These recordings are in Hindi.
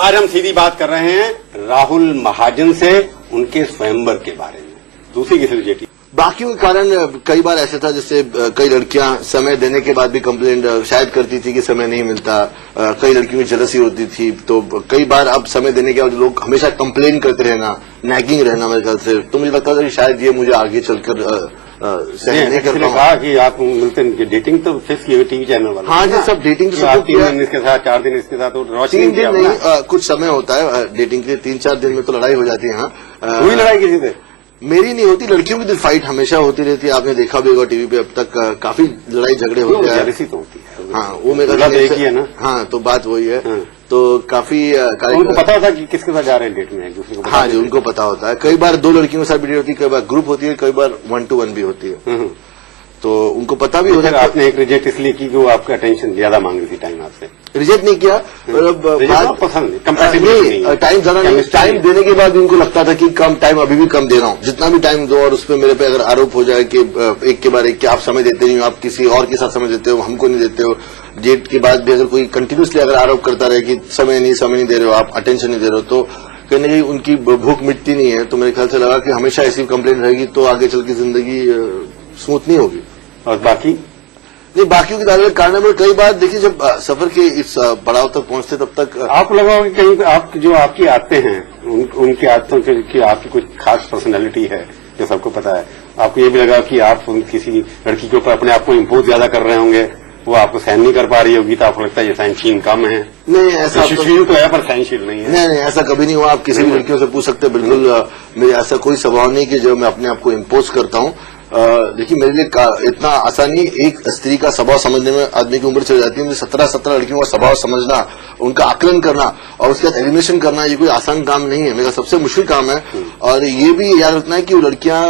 आज हम सीधी बात कर रहे हैं राहुल महाजन से, उनके स्वयंवर के बारे में। दूसरी किसी रिजेक्ट बाकियों के कारण कई बार ऐसा था, जैसे कई लड़कियां समय देने के बाद भी कंप्लेंट शायद करती थी कि समय नहीं मिलता। कई लड़कियों की जलसी होती थी, तो कई बार अब समय देने के बाद लोग हमेशा कंप्लेन करते रहना, नैगिंग रहना मेरे ख्याल से। तो मुझे लगता था कि शायद ये मुझे आगे चलकर सहन नहीं कर पाऊंगा। कहा कि आप मिलते हैं, डेटिंग तो फिक्स की टीवी चैनल वाला। हाँ जी, सब डेटिंग तो 3 दिन इसके साथ, 4 दिन इसके साथ, 3 दिन नहीं, कुछ समय होता है डेटिंग के। 3-4 दिन में तो लड़ाई हो जाती है। हाँ, कोई लड़ाई किसी से मेरी नहीं होती, लड़कियों की तो फाइट हमेशा होती रहती है। आपने देखा भी होगा टीवी पे, अब तक काफी लड़ाई झगड़े होते हैं। जलसी तो होती है। हाँ, वो मेरा एक ही है ना। हाँ, तो बात वही है। तो काफी उनको पता होता है कि किसके साथ जा रहे हैं डेट में, एक दूसरे को। हाँ जी, उनको पता होता है। कई बार 2 लड़कियों के साथ भी डेट होती है, कई बार ग्रुप होती है, कई बार 1-to-1 भी होती है। तो उनको पता भी होता है। आपने एक रिजेक्ट इसलिए की कि वो आपका अटेंशन ज्यादा मांग रही थी टाइम आपसे। रिजेक्ट नहीं किया, पसंद टाइम ज्यादा नहीं, टाइम देने के बाद भी उनको लगता था कि कम टाइम, अभी भी कम दे रहा हूँ। जितना भी टाइम दो और उसपे मेरे पे अगर आरोप हो जाए कि एक के बाद एक, आप समय देते नहीं हो, आप किसी और के साथ समय देते हो, हमको नहीं देते हो। डेट के बाद भी अगर कोई कंटिन्यूसली अगर आरोप करता रहे कि समय नहीं दे रहे हो, आप अटेंशन नहीं दे रहे हो, तो कहीं ना कहीं उनकी भूख मिटती नहीं है। तो मेरे ख्याल से लगा कि हमेशा ऐसी कंप्लेंट रहेगी तो आगे चल की जिंदगी स्मूथ नहीं होगी। और बाकी नहीं, बाकियों की दायरे कारण में कई बार देखिए, जब सफर के इस पड़ाव तक पहुंचते तब तक आपको लगा होगा कि कहीं आप जो आपकी आदतें हैं, उनकी आदतों की आपकी कुछ खास पर्सनैलिटी है जो सबको पता है। आपको ये भी लगा कि आप किसी लड़की के ऊपर अपने आप को इम्पोज ज्यादा कर रहे होंगे, वो आपको सहन नहीं कर पा रही होगी, तो आपको लगता है ये सहनशील कम है। नहीं, ऐसा सहनशील तो है पर सहनशील नहीं है। नहीं, ऐसा कभी नहीं हुआ। आप किसी भी लड़कियों से पूछ सकते हैं, बिल्कुल मेरे ऐसा कोई स्वभाव नहीं कि जो मैं अपने आप को इम्पोज करता हूँ। देखिए, मेरे लिए इतना आसानी एक स्त्री का स्वभाव समझने में आदमी की उम्र चली जाती है। मुझे 17 लड़कियों का स्वभाव समझना, उनका आकलन करना और उसके बाद एलिमिनेशन करना, ये कोई आसान काम नहीं है। मेरा सबसे मुश्किल काम है। और ये भी याद रखना है कि वो लड़कियां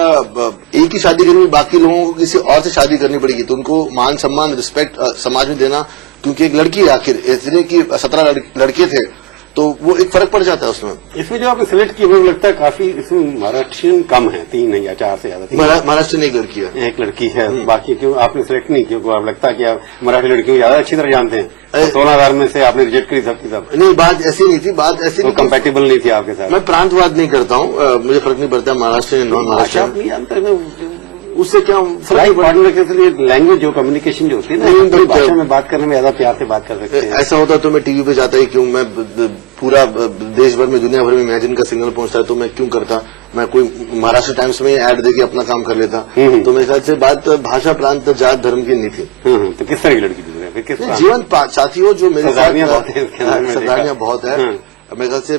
एक ही शादी करेंगी, बाकी लोगों को किसी और से शादी करनी पड़ेगी, तो उनको मान सम्मान रिस्पेक्ट समाज में देना, क्योंकि एक लड़की है आखिर। इसलिए कि 17 लड़के थे तो वो एक फर्क पड़ जाता है उसमें। इसमें जो आपने सिलेक्ट किया मुझे लगता है काफी, इसमें महाराष्ट्रियन कम है, 3 या 4 से ज्यादा। महाराष्ट्र एक लड़की है, एक लड़की है। बाकी क्यों आपने सिलेक्ट नहीं किया? आपको लगता है कि आप मराठी लड़कियों को ज्यादा अच्छी तरह जानते हैं। 16,000 में से आपने रिजेक्ट करी सबकी सब। नहीं, बात ऐसी नहीं थी, बात ऐसी नहीं, कंपेटेबल नहीं थी आपके साथ। मैं प्रांतवाद नहीं करता हूँ, मुझे फर्क नहीं पड़ता महाराष्ट्र या नॉन महाराष्ट्र। आप नहीं जानते उससे क्या लैंग्वेज जो कम्युनिकेशन जो होती है ना, भाषा में बात करने में ज्यादा प्यार से बात कर सकते हैं। ऐसा होता तो मैं टीवी पे जाता ही क्यों? मैं पूरा देश भर में, दुनिया भर में इमेजिन का सिग्नल पहुंचता है तो मैं क्यों करता? मैं कोई महाराष्ट्र टाइम्स में ऐड देके अपना काम कर लेता। तो मेरे ख्याल से बात भाषा, प्रांत, जात, धर्म की नहीं थी। तो किस तरह की लड़की थी? किस जीवन साथी हो जो मेरे साथ, सरदारियां बहुत है। मेरे ख्याल से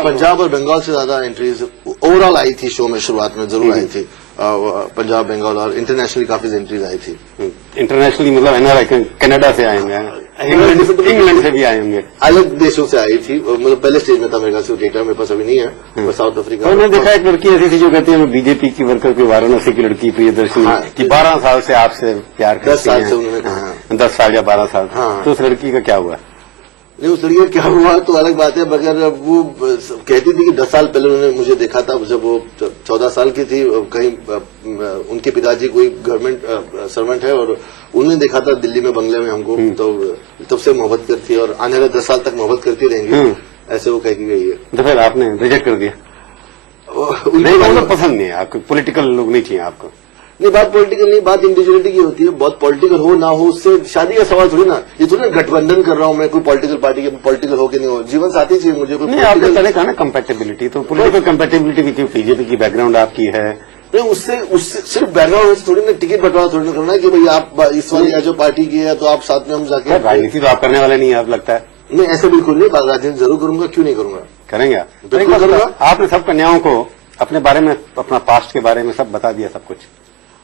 पंजाब और बंगाल से ज्यादा एंट्रीज ओवरऑल आई थी शो में। शुरुआत में जरूर आई थी पंजाब, बंगाल, और इंटरनेशनली काफी एंट्रीज आई थी। इंटरनेशनली मतलब एनआरआई कनाडा से आए होंगे, इंग्लैंड से भी आए होंगे, अलग देशों से आई थी। मतलब पहले स्टेज में था मेरे ख्याल से, डेटा मेरे पास अभी नहीं है। साउथ अफ्रीका मैंने देखा एक लड़की ऐसी थी जो कहती है मैं बीजेपी की वर्कर की, वाराणसी की लड़की प्रियदर्शनी की 12 साल से आपसे प्यार करती है। 10 साल से उन्होंने कहा। 10 साल या 12 साल। तो उस लड़की का क्या हुआ? नहीं, उस लड़की क्या हुआ तो अलग बात है, मगर वो कहती थी कि 10 साल पहले उन्होंने मुझे देखा था जब वो 14 साल की थी। कहीं उनके पिताजी कोई गवर्नमेंट सर्वेंट है और उन्होंने देखा था दिल्ली में बंगले में हमको, तो तब से मोहब्बत करती है और आने वाले 10 साल तक मोहब्बत करती रहेंगी, ऐसे वो कह के गई है। तो फिर आपने रिजेक्ट कर दिया? नहीं, पसंद नहीं है आपको, पोलिटिकल लोग नहीं चाहिए आपको? नहीं, बात पॉलिटिकल नहीं, बात इंडिविजुअलिटी की होती है। बहुत पॉलिटिकल हो ना हो, उससे शादी का सवाल थोड़ी ना। ये थोड़ी ना गठबंधन कर रहा हूँ मैं कोई पॉलिटिकल पार्टी के, पॉलिटिकल हो कि नहीं हो, जीवन साथी चाहिए मुझे कोई। नहीं, आपने पहले कहा ना कंपेटेबिलिटी, तो पोलिटिकल कंपेटेबिलिटी भी क्यों? बीजेपी की बैकग्राउंड आपकी है। नहीं, उससे सिर्फ बैकग्राउंड से थोड़ी ना टिकट बंटवारा थोड़ी ना करना है कि भाई आप इस वाली जो पार्टी की है तो आप साथ में हम जाके। राजनीति तो आप करने वाले नहीं है, आप लगता है? नहीं, ऐसा बिल्कुल नहीं, राजनीति जरूर करूंगा, क्यों नहीं करूंगा? करेंगे, बिल्कुल करूंगा। आपने सब कन्याओं को अपने बारे में, अपना पास्ट के बारे में सब बता दिया, सब कुछ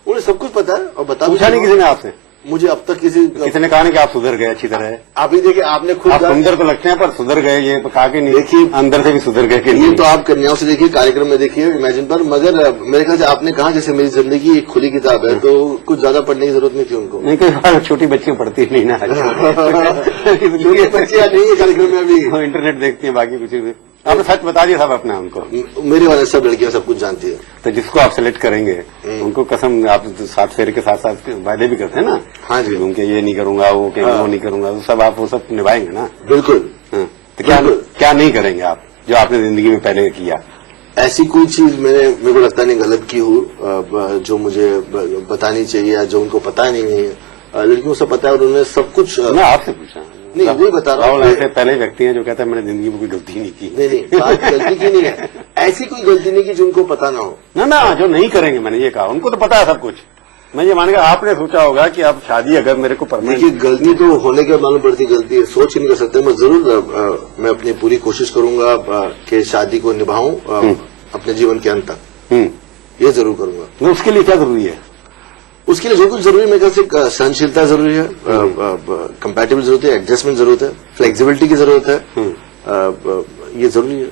उन्हें सब कुछ पता है और बता। पूछा नहीं किसी ने आपसे? मुझे अब तक किसी ने कहा नहीं कि आप सुधर गए अच्छी तरह? आप ही देखिए, आपने खुद आप सुंदर तो लगते हैं पर सुधर गए ये कहा कि नहीं? देखिए, अंदर से भी सुधर गए कि नहीं? तो आप कन्याओं से देखिए, कार्यक्रम में देखिए, इमेजिन पर। मगर मेरे ख्याल से आपने कहा जैसे मेरी जिंदगी एक खुली किताब है, तो कुछ ज्यादा पढ़ने की जरूरत नहीं थी उनको। नहीं, कई छोटी बच्चियां पढ़ती नहीं ना। छोटी बच्चियां नहीं है कार्यक्रम में अभी, इंटरनेट देखती है, बाकी कुछ भी। आपने सच बता दिया सब अपना उनको? मेरे वाले सब लड़कियां सब कुछ जानती है। तो जिसको आप सिलेक्ट करेंगे उनको कसम, आप 7 फेरे के साथ साथ वायदे भी करते हैं ना? हाँ जी, उनके ये नहीं करूंगा, वो नहीं करूंगा, सब आप वो सब निभाएंगे ना? बिल्कुल। तो क्या क्या नहीं करेंगे आप जो आपने जिंदगी में पहले किया? ऐसी कोई चीज मेरे को लगता नहीं गलत की हो जो मुझे बतानी चाहिए या जो उनको पता नहीं है। लड़कियों से पता है और उन्होंने सब कुछ। मैं आपसे पूछा नहीं, वही बता रहा हूँ। राहुल ऐसे पहले व्यक्ति हैं जो कहते हैं मैंने जिंदगी में कोई गलती नहीं की। नहीं, बात गलती की नहीं है, ऐसी कोई गलती नहीं की जिनको पता ना हो। ना, जो नहीं करेंगे, मैंने ये कहा, उनको तो पता है सब कुछ। मैं ये मान के आपने सोचा होगा कि अब शादी अगर मेरे को परमानेंट। देखिए, गलती तो होने के बाद मालूम पड़ती गलती है, सोच ही नहीं कर सकते। मैं जरूर मैं अपनी पूरी कोशिश करूंगा कि शादी को निभाऊं अपने जीवन के अंत तक। ये जरूर करूंगा। उसके लिए क्या जरूरी है? उसके लिए जो कुछ जरूरी है, मेरे ख्याल से सहनशीलता जरूरी है, कंपैटिबल जरूरत है, एडजस्टमेंट जरूरत है, फ्लेक्सिबिलिटी की जरूरत है, ये जरूरी है।